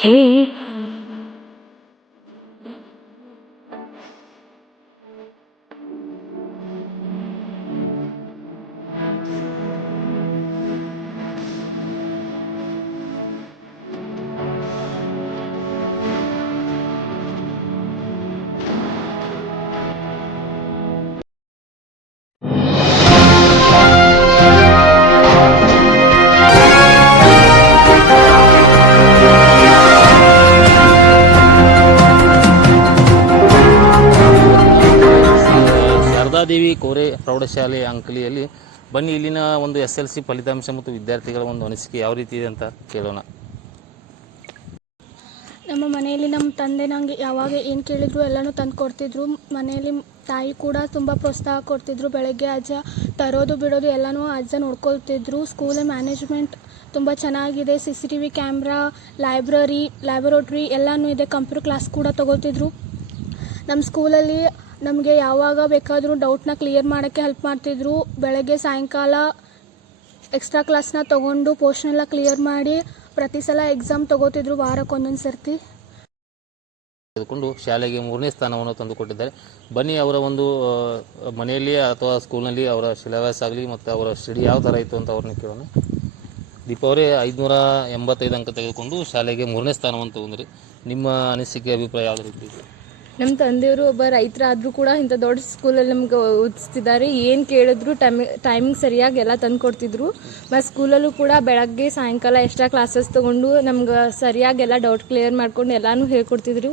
Hey. Sharada Devi ಕೋರೆ ಪ್ರೌಢಶಾಲೆ ಅಂಕಲಿಯಲ್ಲಿ ಬನ್ನಿ, ಇಲ್ಲಿನ ಒಂದು ಎಸ್ ಎಲ್ ಸಿ ಫಲಿತಾಂಶ ಮತ್ತು ವಿದ್ಯಾರ್ಥಿಗಳ ಒಂದು ಅನಿಸಿಕೆ ಯಾವ ರೀತಿ ಇದೆ ಅಂತ ಕೇಳೋಣ. ನಮ್ಮ ಮನೆಯಲ್ಲಿ ನಮ್ಮ ತಂದೆ ನನಗೆ ಯಾವಾಗ ಏನು ಕೇಳಿದ್ರು ಎಲ್ಲನೂ ತಂದು ಕೊಡ್ತಿದ್ರು. ಮನೆಯಲ್ಲಿ ತಾಯಿ ಕೂಡ ತುಂಬ ಪ್ರೋತ್ಸಾಹ ಕೊಡ್ತಿದ್ರು. ಬೆಳಗ್ಗೆ ಅಜ್ಜ ತರೋದು ಬಿಡೋದು ಎಲ್ಲನೂ ಅಜ್ಜ ನೋಡ್ಕೊಳ್ತಿದ್ರು. ಸ್ಕೂಲ್ ಮ್ಯಾನೇಜ್ಮೆಂಟ್ ತುಂಬ ಚೆನ್ನಾಗಿದೆ. C C T V camera, library laboratory ಎಲ್ಲನೂ ಇದೆ. ಕಂಪ್ಯೂಟರ್ ಕ್ಲಾಸ್ ಕೂಡ ತೊಗೊಳ್ತಿದ್ರು. ನಮ್ಮ ಸ್ಕೂಲಲ್ಲಿ ನಮಗೆ ಯಾವಾಗ ಬೇಕಾದರೂ ಡೌಟ್ನ ಕ್ಲಿಯರ್ ಮಾಡೋಕ್ಕೆ ಹೆಲ್ಪ್ ಮಾಡ್ತಿದ್ರು. ಬೆಳಗ್ಗೆ ಸಾಯಂಕಾಲ ಎಕ್ಸ್ಟ್ರಾ ಕ್ಲಾಸ್ನ ತೊಗೊಂಡು ಪೋರ್ಷನ್ ಎಲ್ಲ ಕ್ಲಿಯರ್ ಮಾಡಿ ಪ್ರತಿ ಸಲ ಎಕ್ಸಾಮ್ ತೊಗೋತಿದ್ರು ವಾರಕ್ಕೊಂದೊಂದು ಸರ್ತಿ. ತೆಗೆದುಕೊಂಡು ಶಾಲೆಗೆ ಮೂರನೇ ಸ್ಥಾನವನ್ನು ತಂದುಕೊಟ್ಟಿದ್ದಾರೆ. ಬನ್ನಿ ಅವರ ಒಂದು ಮನೆಯಲ್ಲಿ ಅಥವಾ ಸ್ಕೂಲ್ನಲ್ಲಿ ಅವರ ಶಿಲಾಭ್ಯಾಸ ಆಗಲಿ ಮತ್ತು ಅವರ ಸ್ಟಡಿ ಯಾವ ಥರ ಇತ್ತು ಅಂತ ಅವ್ರನ್ನ ಕೇಳೋಣ. ದೀಪ ಅವರೇ, ಐದುನೂರ ಎಂಬತ್ತೈದು ಅಂಕ ತೆಗೆದುಕೊಂಡು ಶಾಲೆಗೆ ಮೂರನೇ ಸ್ಥಾನವನ್ನು ತಗೊಂಡ್ರಿ. ನಿಮ್ಮ ಅನಿಸಿಕೆ, ಅಭಿಪ್ರಾಯ ಯಾವ ರೀತಿ ನಮ್ಮ ತಂದೆಯವರು ಒಬ್ಬ ರೈತರಾದರೂ ಕೂಡ ಇಂಥ ದೊಡ್ಡ ಸ್ಕೂಲಲ್ಲಿ ನಮ್ಗೆ ಓದಿಸ್ತಿದ್ದಾರೆ. ಏನು ಕೇಳಿದ್ರು ಟೈಮಿ ಟೈಮಿಂಗ್ ಸರಿಯಾಗಿ ಎಲ್ಲ ತಂದು ಕೊಡ್ತಿದ್ರು ಮತ್ತು ಸ್ಕೂಲಲ್ಲೂ ಕೂಡ ಬೆಳಗ್ಗೆ ಸಾಯಂಕಾಲ ಎಕ್ಸ್ಟ್ರಾ ಕ್ಲಾಸಸ್ ತೊಗೊಂಡು ನಮ್ಗೆ ಸರಿಯಾಗಿ ಎಲ್ಲ ಡೌಟ್ ಕ್ಲಿಯರ್ ಮಾಡ್ಕೊಂಡು ಎಲ್ಲನೂ ಹೇಳ್ಕೊಡ್ತಿದ್ರು.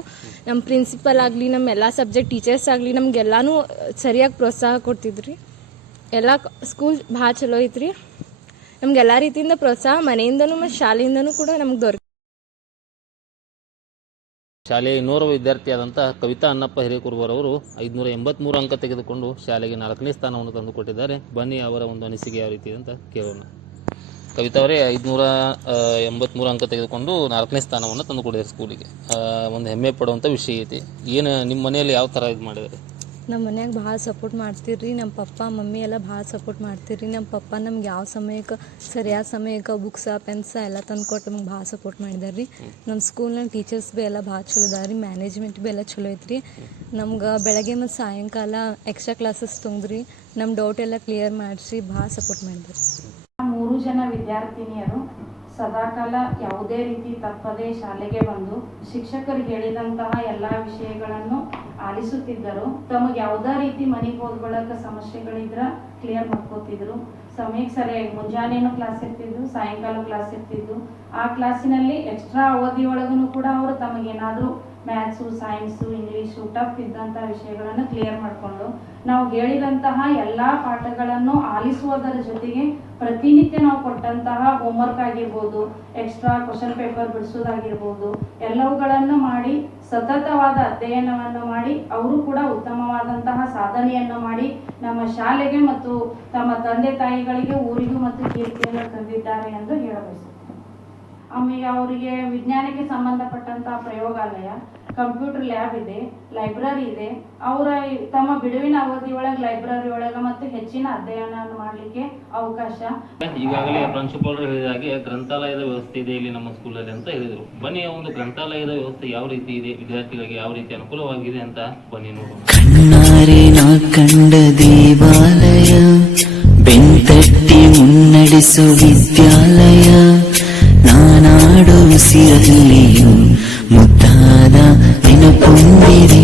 ನಮ್ಮ ಪ್ರಿನ್ಸಿಪಲ್ ಆಗಲಿ ನಮ್ಮ ಎಲ್ಲ ಸಬ್ಜೆಕ್ಟ್ ಟೀಚರ್ಸ್ ಆಗಲಿ ನಮಗೆಲ್ಲನೂ ಸರಿಯಾಗಿ ಪ್ರೋತ್ಸಾಹ ಕೊಡ್ತಿದ್ರಿ. ಎಲ್ಲ ಸ್ಕೂಲ್ ಭಾಳ ಚಲೋ ಐತ್ರಿ. ನಮ್ಗೆ ಎಲ್ಲ ರೀತಿಯಿಂದ ಪ್ರೋತ್ಸಾಹ ಮನೆಯಿಂದನೂ ಮತ್ತು ಶಾಲೆಯಿಂದನೂ ಕೂಡ ನಮ್ಗೆ ದೊರಕ ಶಾಲೆಯ ಇನ್ನೂರು ವಿದ್ಯಾರ್ಥಿಯಾದಂಥ ಕವಿತಾ ಅನ್ನಪ್ಪ ಹಿರೇಕುರುವರವರು ಐದುನೂರ ಎಂಬತ್ಮೂರು ಅಂಕ ತೆಗೆದುಕೊಂಡು ಶಾಲೆಗೆ ನಾಲ್ಕನೇ ಸ್ಥಾನವನ್ನು ತಂದುಕೊಟ್ಟಿದ್ದಾರೆ. ಬನ್ನಿ ಅವರ ಒಂದು ಅನಿಸಿಕೆ ಯಾವ ರೀತಿ ಅಂತ ಕೇಳೋಣ. ಕವಿತಾ ಅವರೇ, ಐದುನೂರ ಎಂಬತ್ಮೂರು ಅಂಕ ತೆಗೆದುಕೊಂಡು ನಾಲ್ಕನೇ ಸ್ಥಾನವನ್ನು ತಂದುಕೊಟ್ಟಿದ್ದಾರೆ ಸ್ಕೂಲಿಗೆ ಒಂದು ಹೆಮ್ಮೆ ಪಡುವಂಥ ವಿಷಯ ಐತಿ ಏನು, ನಿಮ್ಮ ಮನೆಯಲ್ಲಿ ಯಾವ ಥರ ಇದು ಮಾಡಿದ್ದಾರೆ? ನಮ್ಮ ಮನ್ಯಾಗ ಭಾಳ ಸಪೋರ್ಟ್ ಮಾಡ್ತೀರಿ ನಮ್ಮ ಪಪ್ಪ, ಮಮ್ಮಿ ಎಲ್ಲ ಭಾಳ ಸಪೋರ್ಟ್ ಮಾಡ್ತೀರಿ ನಮ್ಮ ಪಪ್ಪ ನಮ್ಗೆ ಯಾವ ಸಮಯಕ್ಕೆ, ಸರಿಯಾದ ಸಮಯಕ್ಕೆ ಬುಕ್ಸ ಪೆನ್ಸ ಎಲ್ಲ ತಂದು ಕೊಟ್ಟು ನಮ್ಗೆ ಭಾಳ ಸಪೋರ್ಟ್ ಮಾಡಿದಾರೆ ರೀ ನಮ್ಮ ಸ್ಕೂಲ್ನಾಗ ಟೀಚರ್ಸ್ ಭೀ ಎಲ್ಲ ಭಾಳ ಚಲೋ ಅದಾರೆ ರೀ ಮ್ಯಾನೇಜ್ಮೆಂಟ್ ಭೀ ಎಲ್ಲ ಚಲೋ ಐತ್ರಿ. ನಮ್ಗೆ ಬೆಳಗ್ಗೆ ಮತ್ತು ಸಾಯಂಕಾಲ ಎಕ್ಸ್ಟ್ರಾ ಕ್ಲಾಸಸ್ ತುಂಬ್ರಿ ನಮ್ಮ ಡೌಟ್ ಎಲ್ಲ ಕ್ಲಿಯರ್ ಮಾಡಿಸಿ ಭಾಳ ಸಪೋರ್ಟ್ ಮಾಡಿದ್ರಿ ಮೂರು ಜನ ವಿದ್ಯಾರ್ಥಿನಿಯರು ಸದಾಕಾಲ ಯಾವುದೇ ರೀತಿ ತಪ್ಪದೆ ಶಾಲೆಗೆ ಬಂದು ಶಿಕ್ಷಕರು ಹೇಳಿದಂತಹ ಎಲ್ಲ ವಿಷಯಗಳನ್ನು ಆಲಿಸುತ್ತಿದ್ದರು ತಮಗೆ ಯಾವುದೇ ರೀತಿ ಮನೆಗೆ ಹೋಗ್ಕೊಳ್ಳೋಕೆ ಸಮಸ್ಯೆಗಳಿದ್ರ ಕ್ಲಿಯರ್ ಮಾಡ್ಕೋತಿದ್ರು. ಸಮಯಕ್ಕೆ ಸರಿಯಾಗಿ ಮುಂಜಾನೆನೂ ಕ್ಲಾಸ್ ಇರ್ತಿದ್ದು ಸಾಯಂಕಾಲ ಕ್ಲಾಸ್ ಇರ್ತಿದ್ದು ಆ ಕ್ಲಾಸಿನಲ್ಲಿ ಎಕ್ಸ್ಟ್ರಾ ಅವಧಿ ಒಳಗೂ ಕೂಡ ಅವರು ತಮಗೇನಾದರೂ ಮ್ಯಾಥ್ಸು ಸೈನ್ಸು ಇಂಗ್ಲೀಷು ಟಫ್ ಇದ್ದಂಥ ವಿಷಯಗಳನ್ನು ಕ್ಲಿಯರ್ ಮಾಡಿಕೊಂಡು ನಾವು ಹೇಳಿದಂತಹ ಎಲ್ಲ ಪಾಠಗಳನ್ನು ಆಲಿಸುವುದರ ಜೊತೆಗೆ ಪ್ರತಿನಿತ್ಯ ನಾವು ಕೊಟ್ಟಂತಹ ಹೋಮ್ವರ್ಕ್ ಆಗಿರ್ಬೋದು ಎಕ್ಸ್ಟ್ರಾ ಕ್ವಶನ್ ಪೇಪರ್ ಬಿಡಿಸೋದಾಗಿರ್ಬೋದು ಎಲ್ಲವುಗಳನ್ನು ಮಾಡಿ, ಸತತವಾದ ಅಧ್ಯಯನವನ್ನು ಮಾಡಿ, ಅವರು ಕೂಡ ಉತ್ತಮವಾದಂತಹ ಸಾಧನೆಯನ್ನು ಮಾಡಿ ನಮ್ಮ ಶಾಲೆಗೆ ಮತ್ತು ತಮ್ಮ ತಂದೆ ತಾಯಿಗಳಿಗೆ ಊರಿಗೂ ಮತ್ತು ಕೀರ್ತಿಯನ್ನು ತಂದಿದ್ದಾರೆ ಎಂದು ಹೇಳಬಯಸುತ್ತೇನೆ. ಆಮೇಲೆ ಅವರಿಗೆ ವಿಜ್ಞಾನಕ್ಕೆ ಸಂಬಂಧಪಟ್ಟಂತಹ ಪ್ರಯೋಗಾಲಯ ಕಂಪ್ಯೂಟರ್ ಲ್ಯಾಬ್ ಇದೆ ಲೈಬ್ರರಿ ಇದೆ. ಅವರ ತಮ್ಮ ಬಿಡುವಿನ ಅವಧಿ ಒಳಗೆ ಲೈಬ್ರರಿ ಒಳಗೆ ಮತ್ತು ಹೆಚ್ಚಿನ ಅಧ್ಯಯನ ಮಾಡಲಿಕ್ಕೆ ಅವಕಾಶ. ಈಗಾಗಲೇ ಪ್ರಾಂಶುಪಾಲರು ಹೇಳಿದ ಹಾಗೆ ಗ್ರಂಥಾಲಯದ ವ್ಯವಸ್ಥೆ ಇದೆ ಇಲ್ಲಿ ನಮ್ಮ ಸ್ಕೂಲಲ್ಲಿ ಅಂತ ಹೇಳಿದರು. ಬನ್ನಿ ಒಂದು ಗ್ರಂಥಾಲಯದ ವ್ಯವಸ್ಥೆ ಯಾವ ರೀತಿ ಇದೆ ವಿದ್ಯಾರ್ಥಿಗಳಿಗೆ ಯಾವ ರೀತಿ ಅನುಕೂಲವಾಗಿದೆ ಅಂತ ಬನ್ನಿ ನೋಡೋಣ. ಬೆಂಕಟ್ಟಿ ನಾ ಕಂಡ ದೇವಾಲಯ ಬೆಂತಟ್ಟಿ ಮುನ್ನಡೆಸು ವಿದ್ಯಾಲಯ. ನಾನಾಡೋ ಸಿರಲ್ಲಿಯೂ ಮುತ್ತಾದ ನೆನಪೊಂದಿದೆ